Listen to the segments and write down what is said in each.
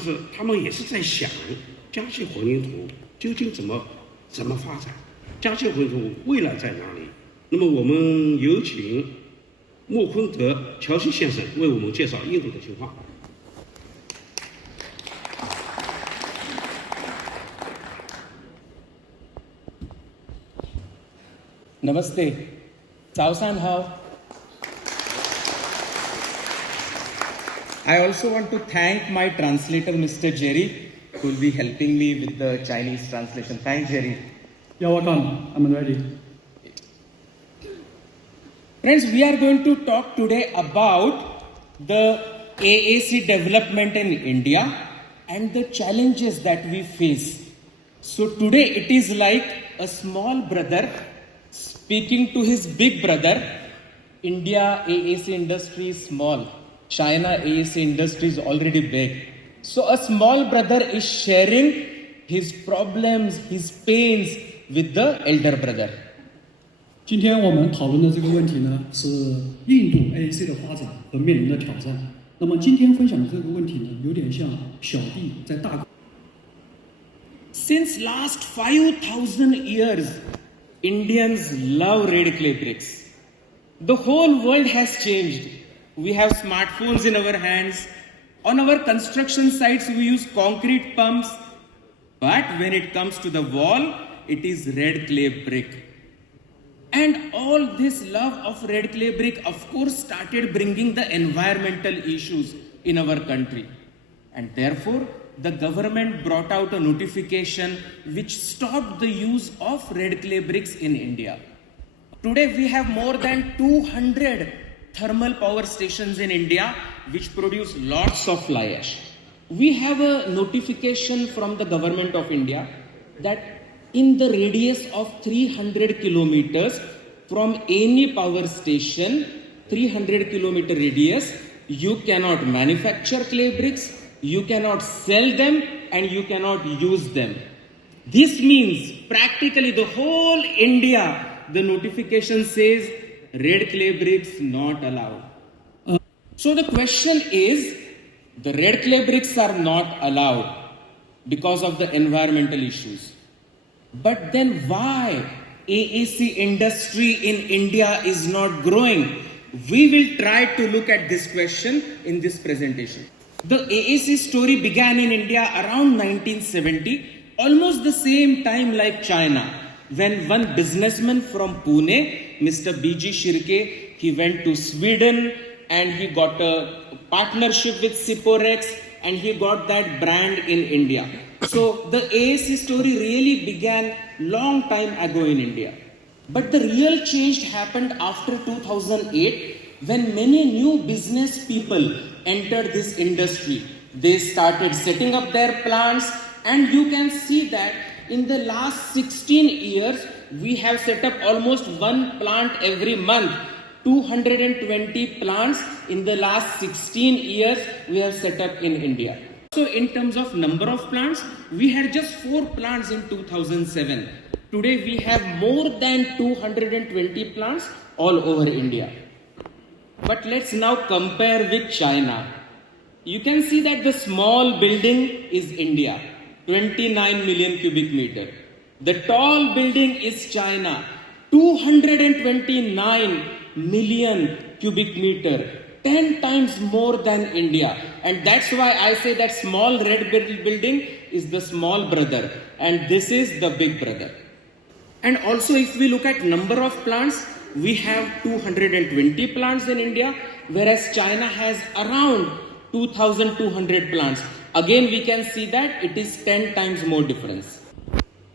是他们也是在想嘉兴混凝土究竟怎么发展，嘉兴混凝土未来在哪里？那么我们有请莫坤德乔西先生为我们介绍印度的情况。Namaste. 早上好. I also want to thank my translator, Mr. Jerry, who will be helping me with the Chinese translation. Thanks, Jerry. You're welcome. I'm ready. Friends, we are going to talk today about the AAC development in India and the challenges that we face. So today it is like a small brother speaking to his big brother. India AAC industry is small. China AAC industry is already big. So a small brother is sharing his problems, his pains with the elder brother. 今天我们讨论的这个问题呢，是印度 AAC 的发展和面临的挑战。那么今天分享的这个问题呢，有点像小弟在大。Since last 5,000 years, Indians love red clay bricks. The whole world has changed. We have smartphones in our hands. On our construction sites, we use concrete pumps. But when it comes to the wall, it is red clay brick. And all this love of red clay brick, of course, started bringing the environmental issues in our country. And therefore, the government brought out a notification which stopped the use of red clay bricks in India. Today, we have more than 200 thermal power stations in India which produce lots of fly ash. We have a notification from the government of India that in the radius of 300 kilometers from any power station, 300 kilometer radius, you cannot manufacture clay bricks, you cannot sell them, and you cannot use them. This means practically the whole India, the notification says red clay bricks not allowed. So the question is, the red clay bricks are not allowed because of the environmental issues. But then why AAC industry in India is not growing? We will try to look at this question in this presentation. The AAC story began in India around 1970, almost the same time like China, when one businessman from Pune, Mr. B.G. Shirke, he went to Sweden and he got a partnership with Siporex and he got that brand in India. So the AAC story really began long time ago in India. But the real change happened after 2008 when many new business people entered this industry. They started setting up their plants, and you can see that in the last 16 years, we have set up almost one plant every month. 220 plants in the last 16 years we have set up in India. So in terms of number of plants, we had just 4 plants in 2007. Today we have more than 220 plants all over India. But let's now compare with China. You can see that the small building is India, 29 million cubic meter. The tall building is China, 229 million cubic meter, 10 times more than India. And that's why I say that small red building is the small brother and this is the big brother. And also if we look at number of plants, we have 220 plants in India, whereas China has around 2,200 plants. Again, we can see that it is 10 times more difference.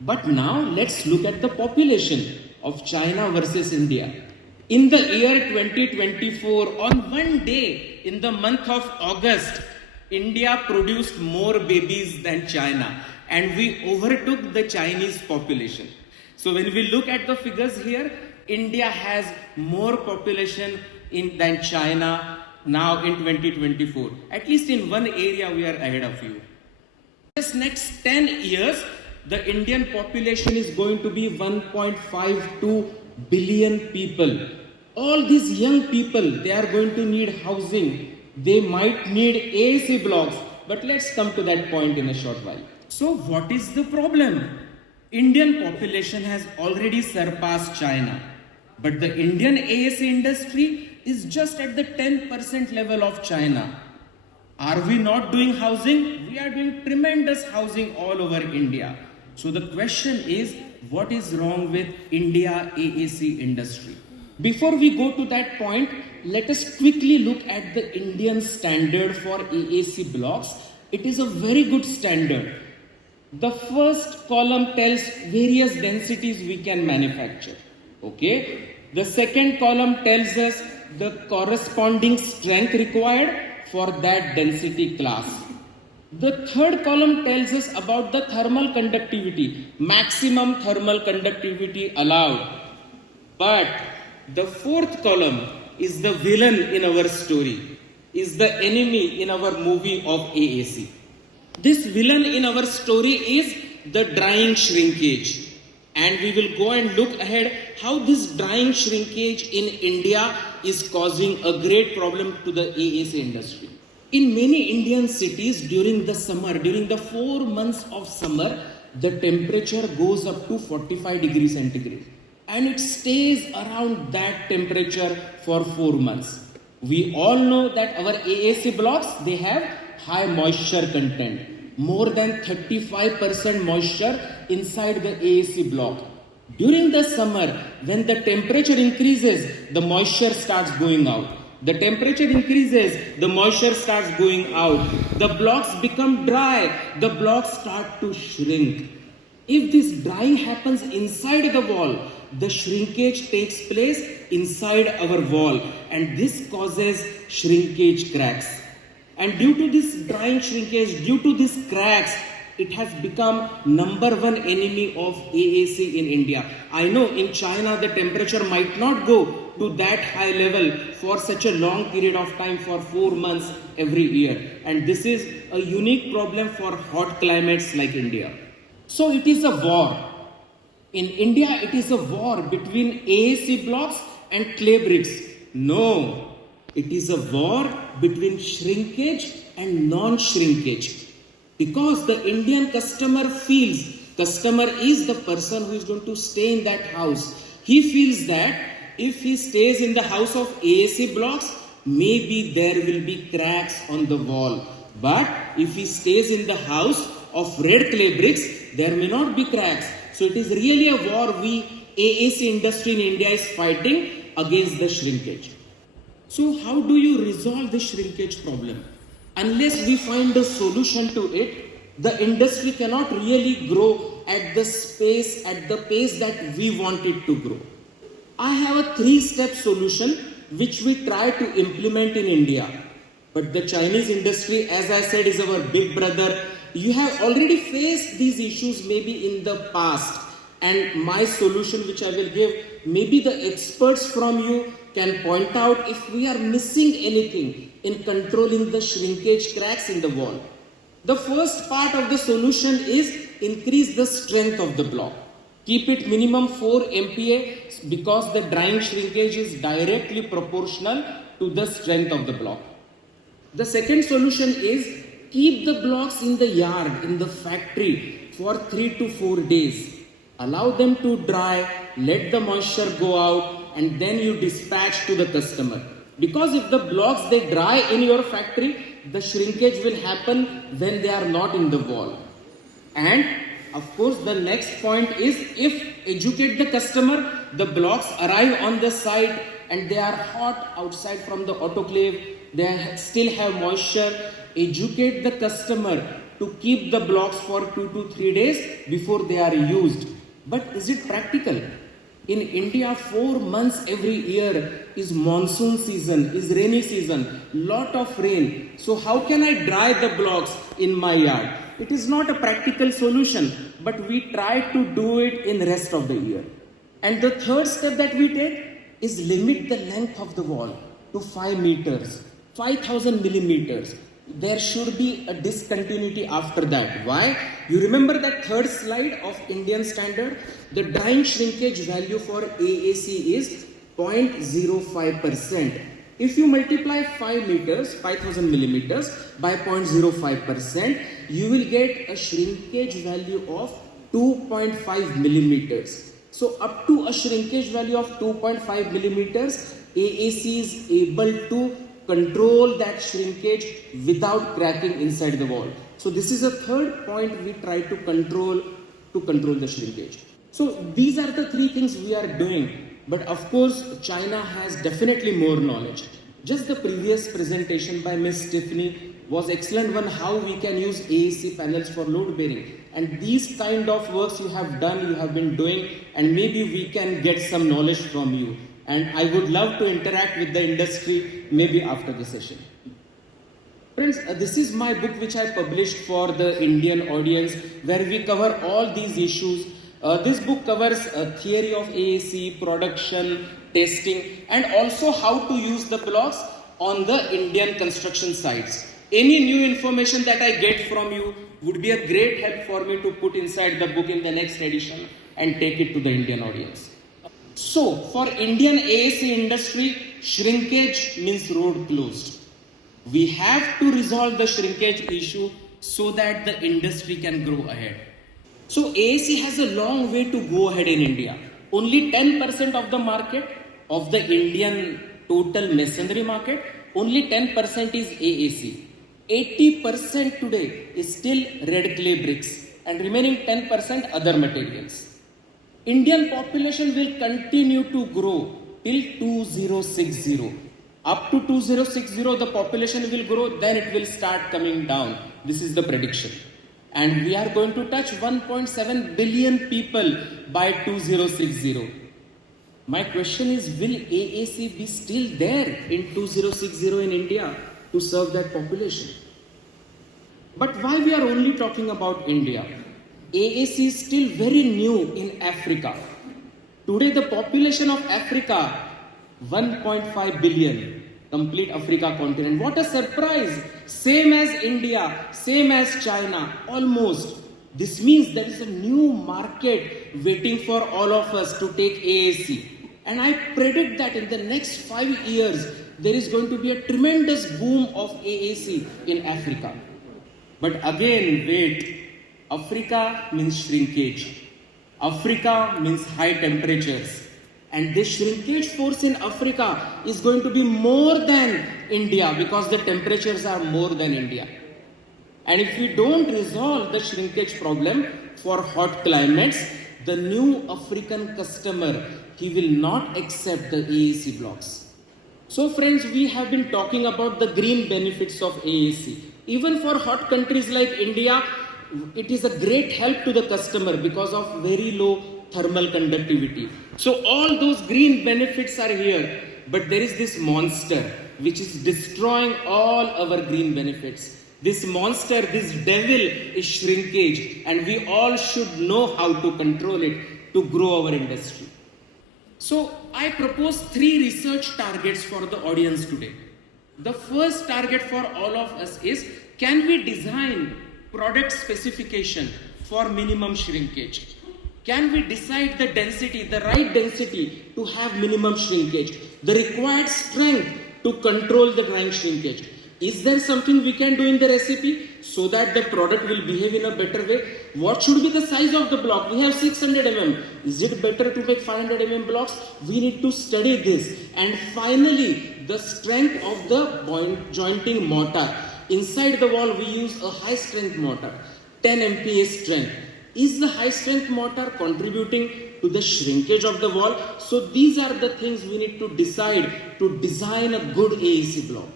But now let's look at the population of China versus India. In the year 2024, on one day, in the month of August, India produced more babies than China, and we overtook the Chinese population. So when we look at the figures here, India has more population than China now in 2024. At least in one area we are ahead of you. This next 10 years, the Indian population is going to be 1.52 billion people. All these young people, they are going to need housing. They might need AAC blocks. but let's come to that point in a short while. So what is the problem? Indian population has already surpassed China, but the Indian AAC industry is just at the 10% level of China. Are we not doing housing? We are doing tremendous housing all over India. So the question is, what is wrong with India AAC industry? Before we go to that point, let us quickly look at the Indian standard for AAC blocks. It is a very good standard. The first column tells various densities we can manufacture. Okay. The second column tells us the corresponding strength required for that density class. The third column tells us about the thermal conductivity, maximum thermal conductivity allowed. But the fourth column is the villain in our story, is the enemy in our movie of AAC. This villain in our story is the drying shrinkage. And we will go and look ahead how this drying shrinkage in India is causing a great problem to the AAC industry. In many Indian cities during the summer, during the 4 months of summer, the temperature goes up to 45 degrees centigrade. And it stays around that temperature for 4 months. We all know that our AAC blocks, they have high moisture content. More than 35% moisture inside the AAC block. During the summer, when the temperature increases, the moisture starts going out. The temperature increases, the moisture starts going out. The blocks become dry, the blocks start to shrink. If this drying happens inside the wall, the shrinkage takes place inside our wall, and this causes shrinkage cracks. And due to this drying shrinkage, due to these cracks, it has become number one enemy of AAC in India. I know in China the temperature might not go to that high level for such a long period of time, for 4 months every year. And this is a unique problem for hot climates like India. So it is a war. In India, it is a war between AAC blocks and clay bricks. No. It is a war between shrinkage and non-shrinkage. Because the Indian customer feels, customer is the person who is going to stay in that house. He feels that if he stays in the house of AAC blocks, maybe there will be cracks on the wall. But if he stays in the house of red clay bricks, there may not be cracks. So it is really a war AAC industry in India is fighting against the shrinkage. So how do you resolve the shrinkage problem? Unless we find a solution to it, the industry cannot really grow at the pace that we want it to grow. I have a 3-step solution which we try to implement in India. But the Chinese industry, as I said, is our big brother. You have already faced these issues maybe in the past. And my solution which I will give, maybe the experts from you can point out if we are missing anything in controlling the shrinkage cracks in the wall. The first part of the solution is increase the strength of the block. Keep it minimum 4 MPa because the drying shrinkage is directly proportional to the strength of the block. The second solution is keep the blocks in the yard, in the factory for 3 to 4 days. Allow them to dry, let the moisture go out, and then you dispatch to the customer. Because if the blocks they dry in your factory, the shrinkage will happen when they are not in the wall. And of course the next point is, if educate the customer, the blocks arrive on the site and they are hot outside from the autoclave, they still have moisture. Educate the customer to keep the blocks for 2 to 3 days before they are used. But is it practical? In India, 4 months every year is monsoon season, is rainy season, lot of rain. So how can I dry the blocks in my yard? It is not a practical solution, but we try to do it in the rest of the year. And the third step that we take is limit the length of the wall to 5 meters, 5000 millimeters. There should be a discontinuity after that. Why? You remember that third slide of Indian standard? The drying shrinkage value for AAC is 0.05%. If you multiply 5 meters, 5000 millimeters by 0.05%, you will get a shrinkage value of 2.5 millimeters. So up to a shrinkage value of 2.5 millimeters, AAC is able to control that shrinkage without cracking inside the wall. So this is a third point we try to control the shrinkage. So these are the three things we are doing. But of course, China has definitely more knowledge. Just the previous presentation by Ms. Tiffany was excellent one, how we can use AAC panels for load bearing. And these kind of works you have done, you have been doing, and maybe we can get some knowledge from you. And I would love to interact with the industry maybe after the session. Friends, this is my book which I published for the Indian audience, where we cover all these issues. This book covers theory of AAC, production, testing, and also how to use the blocks on the Indian construction sites. Any new information that I get from you would be a great help for me to put inside the book in the next edition and take it to the Indian audience. So, for Indian AAC industry, shrinkage means road closed. We have to resolve the shrinkage issue so that the industry can grow ahead. So AAC has a long way to go ahead in India. Only 10% of the market, of the Indian total masonry market, only 10% is AAC. 80% today is still red clay bricks and remaining 10% other materials. Indian population will continue to grow till 2060. Up to 2060 the population will grow, then it will start coming down. This is the prediction. And we are going to touch 1.7 billion people by 2060. My question is, will AAC be still there in 2060 in India to serve that population? But why we are only talking about India? AAC is still very new in Africa. Today the population of Africa, 1.5 billion. Complete Africa continent. What a surprise! Same as India, same as China, almost. This means there is a new market waiting for all of us to take AAC. And I predict that in the next 5 years, there is going to be a tremendous boom of AAC in Africa. But again, wait. Africa means shrinkage. Africa means high temperatures. And this shrinkage force in Africa is going to be more than India because the temperatures are more than India. And if we don't resolve the shrinkage problem for hot climates, the new African customer, he will not accept the AAC blocks. So friends, we have been talking about the green benefits of AAC. Even for hot countries like India, it is a great help to the customer because of very low thermal conductivity. So all those green benefits are here, but there is this monster which is destroying all our green benefits. This monster, this devil is shrinkage, and we all should know how to control it to grow our industry. So I propose 3 research targets for the audience today. The first target for all of us is, can we design product specification for minimum shrinkage? Can we decide the density, the right density to have minimum shrinkage, the required strength to control the drying shrinkage? Is there something we can do in the recipe so that the product will behave in a better way? What should be the size of the block? We have 600 mm. Is it better to make 500 mm blocks? We need to study this. And finally, the strength of the jointing mortar. Inside the wall, we use a high strength mortar, 10 MPa strength. Is the high strength mortar contributing to the shrinkage of the wall? So these are the things we need to decide to design a good AAC block.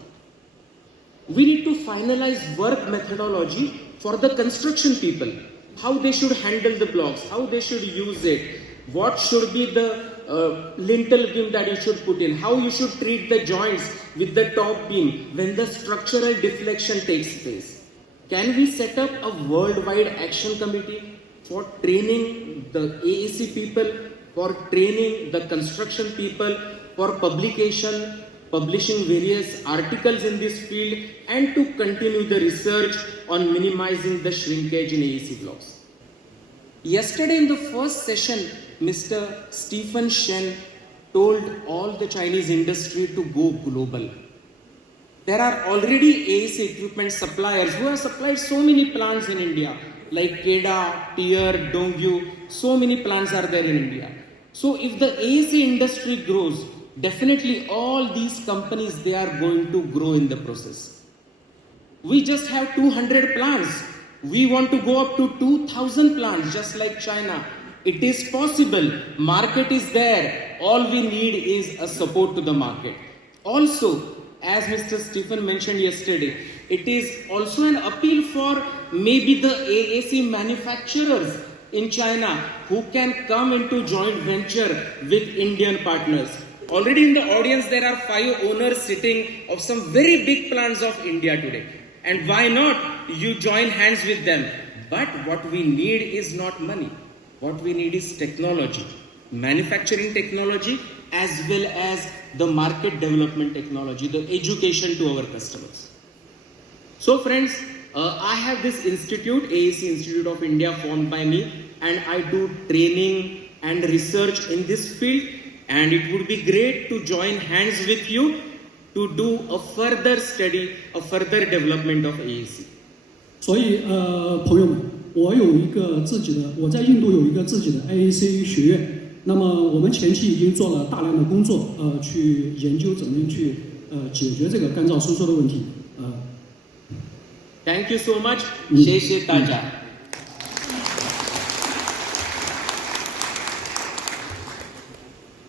We need to finalize work methodology for the construction people. How they should handle the blocks, how they should use it, what should be the lintel beam that you should put in, how you should treat the joints with the top beam when the structural deflection takes place. Can we set up a worldwide action committee for training the AAC people, for training the construction people, for publication, publishing various articles in this field, and to continue the research on minimizing the shrinkage in AAC blocks. Yesterday in the first session, Mr. Stephen Shen told all the Chinese industry to go global. There are already AEC equipment suppliers who have supplied so many plants in India, like Keda, Tier, Dongyu, so many plants are there in India. So if the AEC industry grows, definitely all these companies, they are going to grow in the process. We just have 200 plants. We want to go up to 2,000 plants, just like China. It is possible. Market is there. All we need is a support to the market. Also, as Mr. Stephen mentioned yesterday, it is also an appeal for maybe the AAC manufacturers in China who can come into joint venture with Indian partners. Already in the audience, there are 5 owners sitting of some very big plants of India today. And why not you join hands with them? But what we need is not money. What we need is technology, manufacturing technology, as well as the market development technology, the education to our customers. So friends, I have this institute, AEC Institute of India, formed by me, and I do training and research in this field, and it would be great to join hands with you to do a further study, a further development of AEC. 所以朋友们，我在印度有一个自己的 AAC 学院。那么我们前期已经做了大量的工作，去研究怎么样去解决这个干燥收缩的问题。Thank you so much. 谢谢大家。